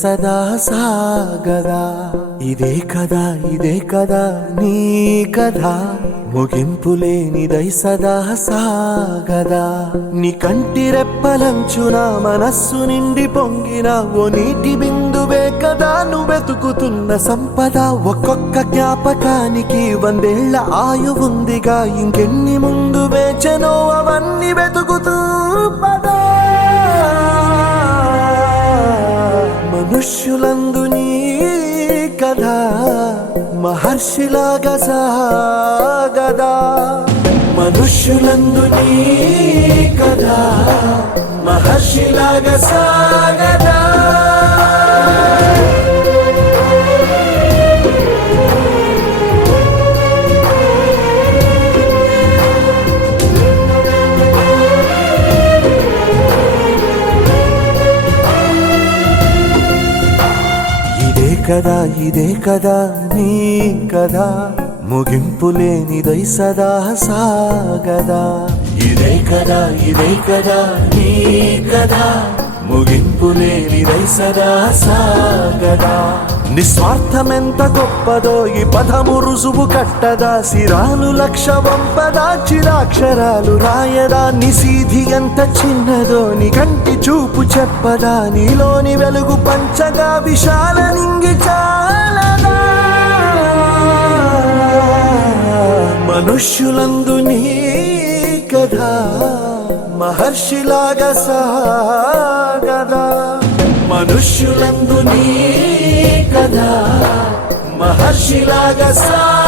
సదా సాగదా. ఇదే కదా నీ కథ, ముగింపు లేనిదై సదా సాగదా. నీ కంటి రెప్పలంచున మనస్సు నిండి పొంగిన ఓ నీటి బిందువే కదా నువ్వెతుకుతున్న సంపద. ఒక్కొక్క జ్ఞాపకానికి 100 ఏళ్ల ఆయువుందిగా, ఇంకెన్ని ముందు వేచనో అవన్నీ వెతుకుతూ పదా. మనుష్యులందు నీ కథ మహర్షిలాగా సాగదా. మనుష్యులందు నీ కథ మహర్షిలాగా సాగదా. ఇదే కదా నీ కథ, ముగింపు లేనిదై సదా సాగదా. ఇదే కదా నీ కథ, ముగింపు లేనిదై సదా సాగదా. నిస్వార్థమెంత గొప్పదో ఈ పదము రుజువు కట్టదా. సిరాలు 1,00,000 వంపదా, చిరాక్షరాలు రాయదా. నిశీధి ఎంత చిన్నదో నీ కంటి చూపు చెప్పదా. నీలోని వెలుగు పంచగా విశాల నింగి చాలదా. మనుష్యులందు నీ కథ మహర్షిలాగా సాగదా. మనుష్యులందు నీ కథ మహర్షిలాగా సాగదా.